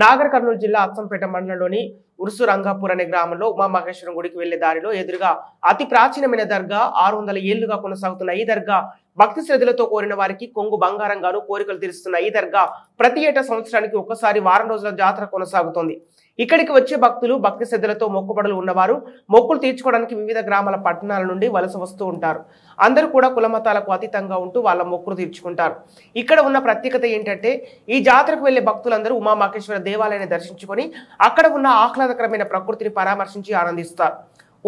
నాగర్ కర్నూలు జిల్లా అచ్చంపేట మండలంలోని ఉరుసు రంగాపూర్ అనే గ్రామంలో ఉమామహేశ్వరం గుడికి వెళ్లే దారిలో ఎదురుగా అతి ప్రాచీనమైన దర్గా 600 ఏళ్లుగా కొనసాగుతున్న ఈ దర్గా భక్తి శ్రద్ధలతో కోరిన వారికి కొంగు బంగారంగాను కోరికలు తీరుస్తున్న ఈ దర్గా ప్రతి ఏటా సంవత్సరానికి ఒక్కసారి వారం రోజుల జాతర కొనసాగుతోంది. ఇక్కడికి వచ్చే భక్తులు భక్తి శ్రద్ధలతో మొక్కుబడులు ఉన్నవారు మొక్కులు తీర్చుకోవడానికి వివిధ గ్రామాల పట్టణాల నుండి వలస వస్తూ ఉంటారు. అందరూ కూడా కులమతాలకు అతీతంగా ఉంటూ వాళ్ళ మొక్కులు తీర్చుకుంటారు. ఇక్కడ ఉన్న ప్రత్యేకత ఏంటంటే ఈ జాతరకు వెళ్లే భక్తులందరూ ఉమామహేశ్వర దేవాలయాన్ని దర్శించుకొని అక్కడ ఉన్న ఆహ్లాదకరమైన ప్రకృతిని పరామర్శించి ఆనందిస్తారు.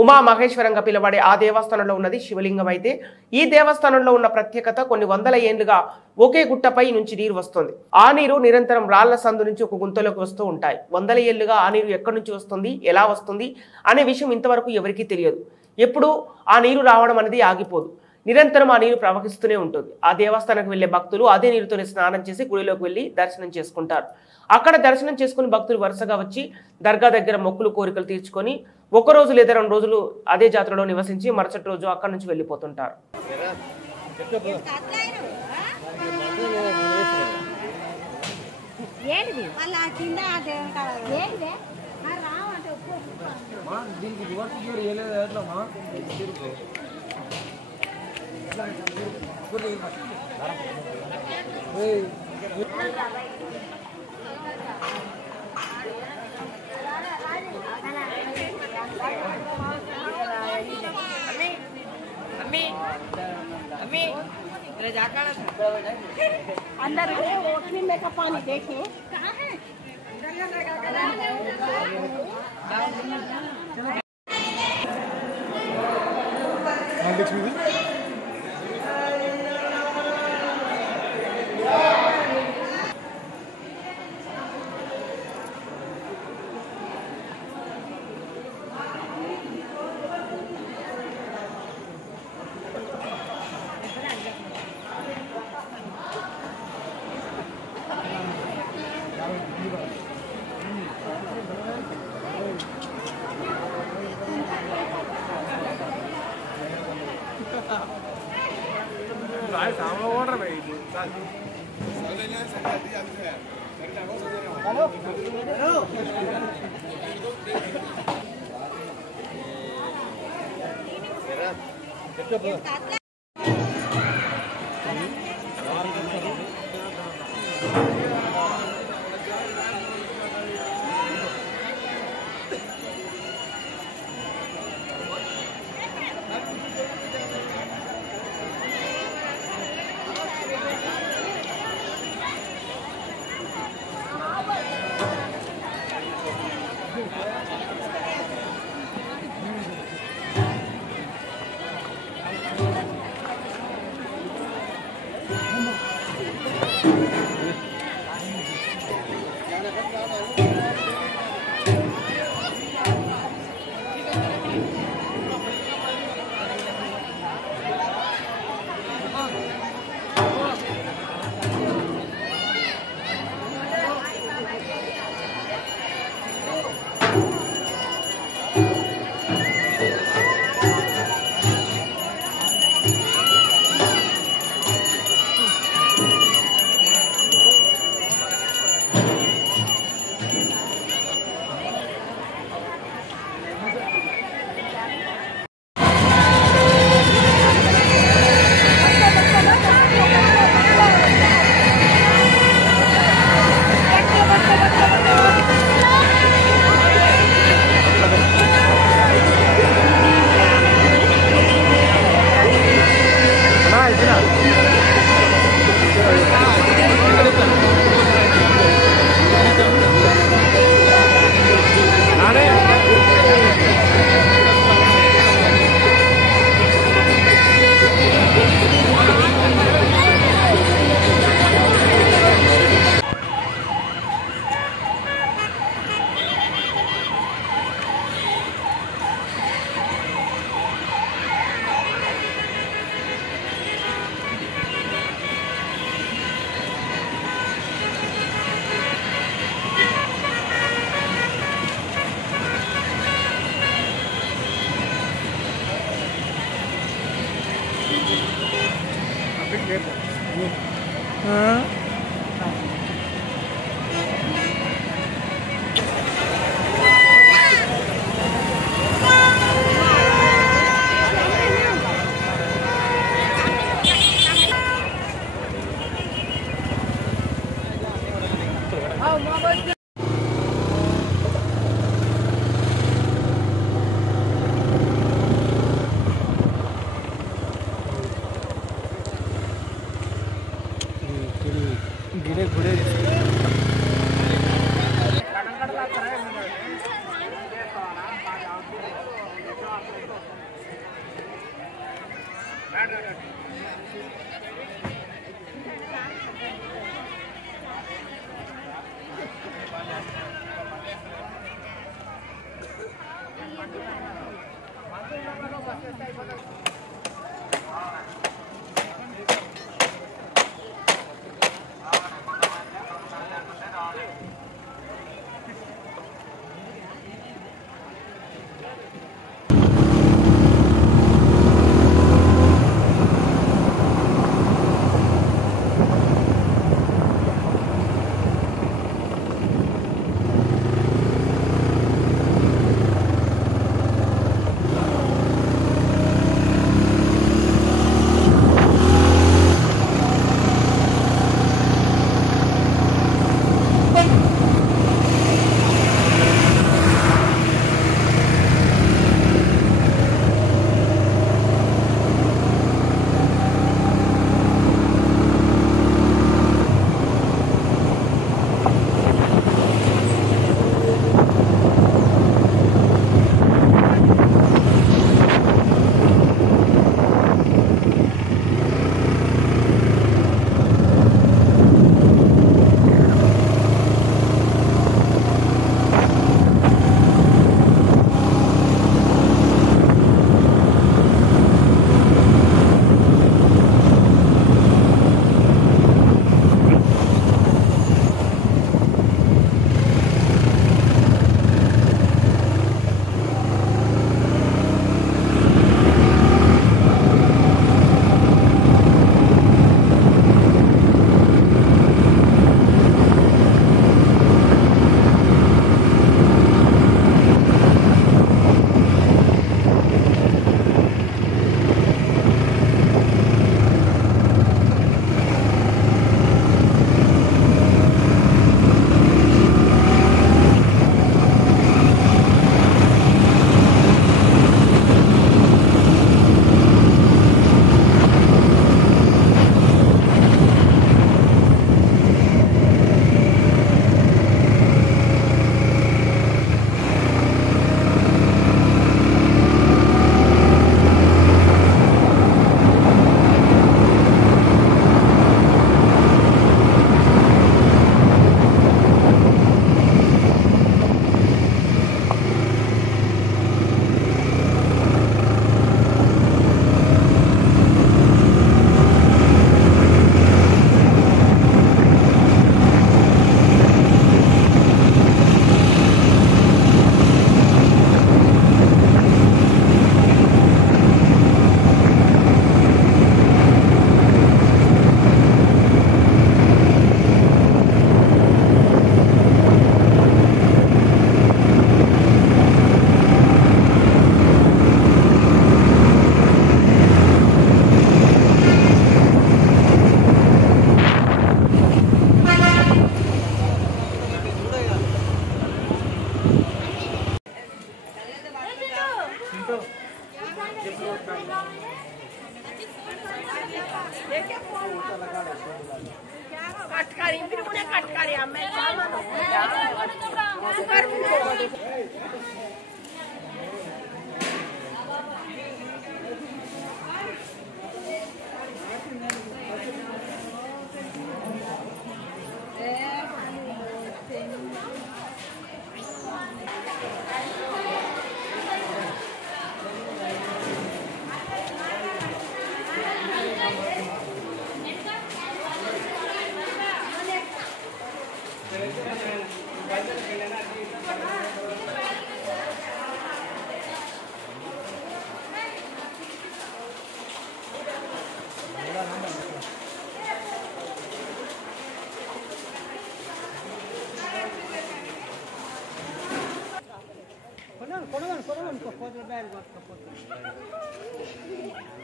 ఉమామహేశ్వరంగా పిలువబడే ఆ దేవస్థానంలో ఉన్నది శివలింగం అయితే ఈ దేవస్థానంలో ఉన్న ప్రత్యేకత కొన్ని వందల ఏళ్లుగా ఒకే గుట్టపై నుంచి నీరు వస్తుంది. ఆ నీరు నిరంతరం రాళ్ల సందు నుంచి ఒక గుంతలోకి వస్తూ ఉంటాయి. వందల ఏళ్లుగా ఆ నీరు ఎక్కడి నుంచి వస్తుంది, ఎలా వస్తుంది అనే విషయం ఇంతవరకు ఎవరికీ తెలియదు. ఎప్పుడు ఆ నీరు రావడం అనేది ఆగిపోదు. నిరంతరం ఆ నీరు ప్రవహిస్తూనే ఉంటుంది. ఆ దేవస్థానానికి వెళ్లే భక్తులు అదే నీరుతోనే స్నానం చేసి గుడిలోకి వెళ్లి దర్శనం చేసుకుంటారు. అక్కడ దర్శనం చేసుకుని భక్తులు వరుసగా వచ్చి దర్గా దగ్గర మొక్కులు కోరికలు తీర్చుకొని ఒక రోజు లేదా 2 రోజులు అదే జాతరలో నివసించి మరుసటి రోజు అక్కడి నుంచి వెళ్ళిపోతుంటారు. अंदर ओखली में का पानी देखे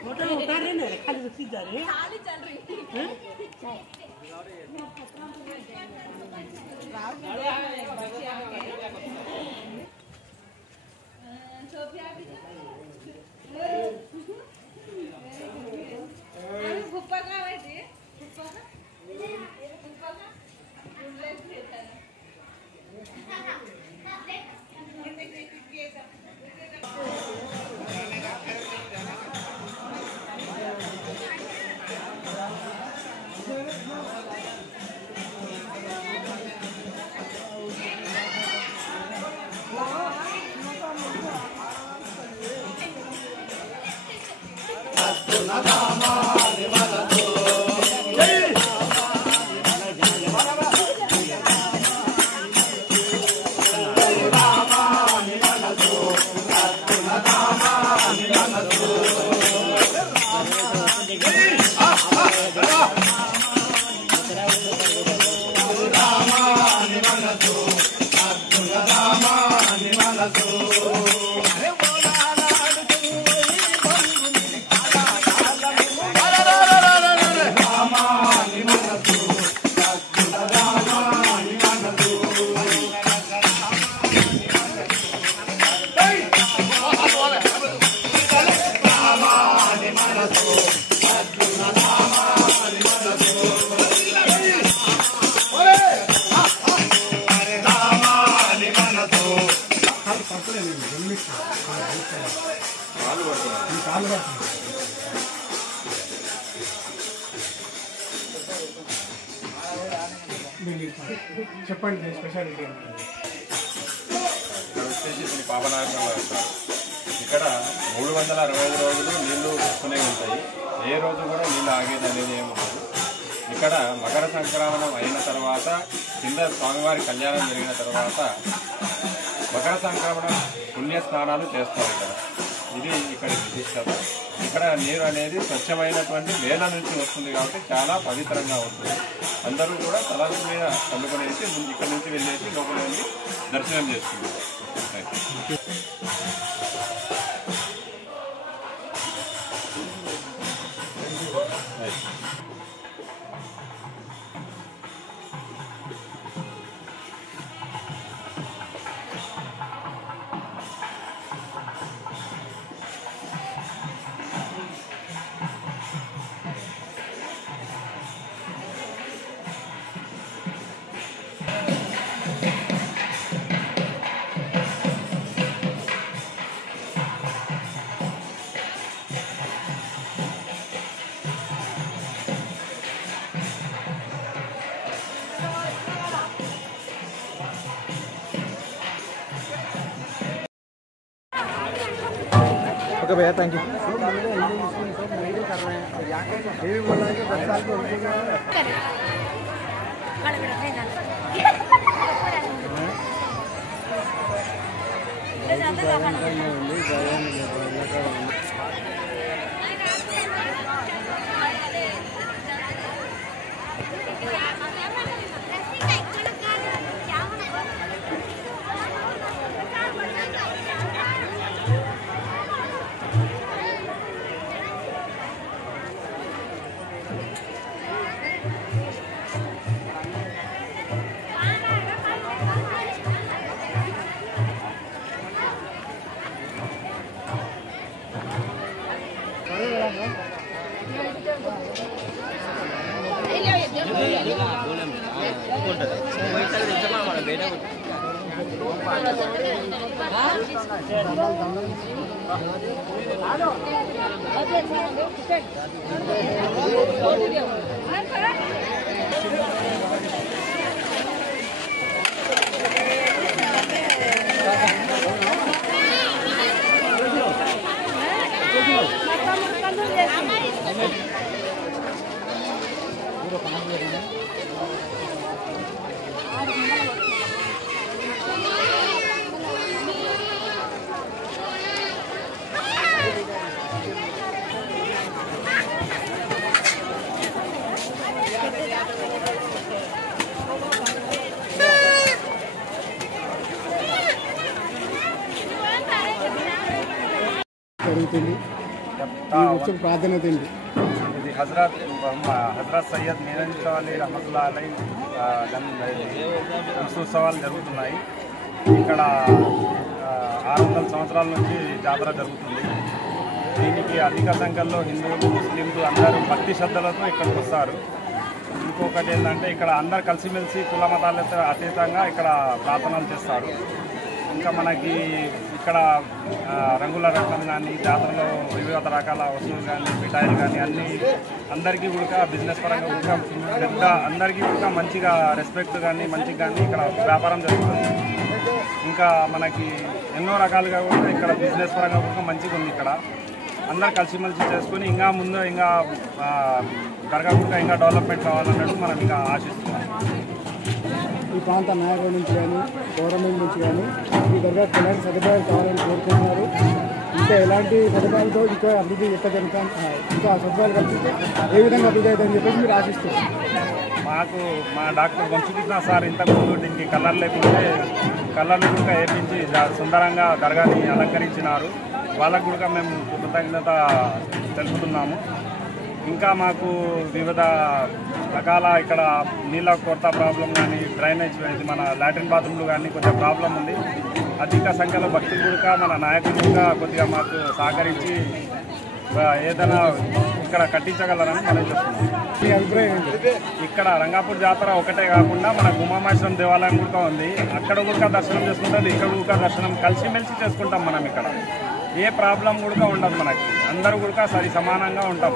होटल उतार रहे ना खाली रस्सी जा रही है खाली चल रही है చెప్పండి స్పెషాలిటీ పాపనాశనంలో ఉంటారు. ఇక్కడ 365 రోజులు నీళ్లు వస్తూనే ఉంటాయి. ఏ రోజు కూడా నీళ్ళు ఆగేది అనేది ఏముంటుంది. ఇక్కడ మకర సంక్రమణం అయిన తర్వాత కింద స్వామివారి కళ్యాణం జరిగిన తర్వాత మకర సంక్రమణం పుణ్య స్నానాలు చేస్తారు. ఇది ఇక్కడ విశిష్టత. ఇక్కడ నీరు అనేది స్వచ్ఛమైనటువంటి వేల నుంచి వస్తుంది కాబట్టి చాలా పవిత్రంగా ఉంటుంది. అందరూ కూడా తల మీద చల్లుకునేసి ఇక్కడ నుంచి వెళ్ళేసి లోపల వెళ్ళి దర్శనం చేసుకుంటారు. ओके भैया थैंक यू జరుగుతుంది. ఈ వచ్చి ప్రాధాన్యత ఏంటి? హజరత్ సయ్యద్ మీరంజా అలీ రహమతుల్లా అలై ఉత్సవాలు జరుగుతున్నాయి. ఇక్కడ 600 సంవత్సరాల నుంచి జాతర జరుగుతుంది. దీనికి అధిక సంఖ్యలో హిందువులు, ముస్లింలు అందరూ భక్తి శ్రద్ధలతో ఇక్కడికి వస్తారు. ఇంకొకటి ఏంటంటే ఇక్కడ అందరు కలిసిమెలిసి కుల మతాలతో అతీతంగా ఇక్కడ ప్రార్థనలు చేస్తారు. ఇంకా మనకి ఇక్కడ రంగుల రత్నం కానీ, జాతరలో వివిధ రకాల వస్తువులు కానీ, మిఠాయిలు కానీ అన్నీ అందరికీ కూడా బిజినెస్ పరంగా కూడా పెద్ద అందరికీ కూడా మంచిగా రెస్పెక్ట్ కానీ మంచిగా కానీ ఇక్కడ వ్యాపారం జరుగుతుంది. ఇంకా మనకి ఎన్నో రకాలుగా కూడా ఇక్కడ బిజినెస్ పరంగా కూడా మంచిగా ఉంది. ఇక్కడ అందరు కలిసిమెలిసి చేసుకొని ఇంకా ముందు ఇంకా దర్గా కూడా ఇంకా డెవలప్మెంట్ కావాలన్నట్టు మనం ఇంకా ఆశిస్తున్నాం. ఈ ప్రాంత నాయకుల నుంచి కానీ గవర్నమెంట్ నుంచి కానీ ఈ దర్గా ఎలాంటి సదుపాయాలు కావాలని కోరుకుంటున్నారు. ఇంకా ఎలాంటి సదుపాయాలతో ఇంకా అభివృద్ధి ఎట్లా జరుగుతాం, ఇంకా సదుపాయాలు కల్పిస్తే ఏ విధంగా అభివృద్ధి అవుతుందని చెప్పేసి మీరు ఆశిస్తున్నారు. మాకు మా డాక్టర్ వంశకృష్ణ సార్ ఇంతకుముందు దీనికి కలర్లు కూడా వేపించి సుందరంగా దర్గాని అలంకరించినారు. వాళ్ళకు కూడా మేము కృతజ్ఞత తెలుపుతున్నాము. ఇంకా మాకు వివిధ రకాల ఇక్కడ నీళ్ళ కొరత ప్రాబ్లం కానీ, డ్రైనేజ్ ఇది మన లాట్రిన్ బాత్రూమ్లు కానీ కొంచెం ప్రాబ్లం ఉంది. అధిక సంఖ్యలో భక్తులు కూడా మన నాయకులు కూడా కొద్దిగా మాకు సహకరించి ఏదైనా ఇక్కడ కట్టించగలరని మనం చెప్తున్నాం. మీ అభిప్రాయం ఏంటి? ఇక్కడ రంగాపూర్ జాతర ఒకటే కాకుండా మన గుమ్మామేశ్వరం దేవాలయం కూడా ఉంది. అక్కడ కూడా దర్శనం చేసుకుంటాం, ఇక్కడ కూడా దర్శనం కలిసిమెలిసి చేసుకుంటాం. మనం ఇక్కడ ఏ ప్రాబ్లం కూడా ఉండదు. మనకి అందరూ కూడా సరి సమానంగా ఉంటాం.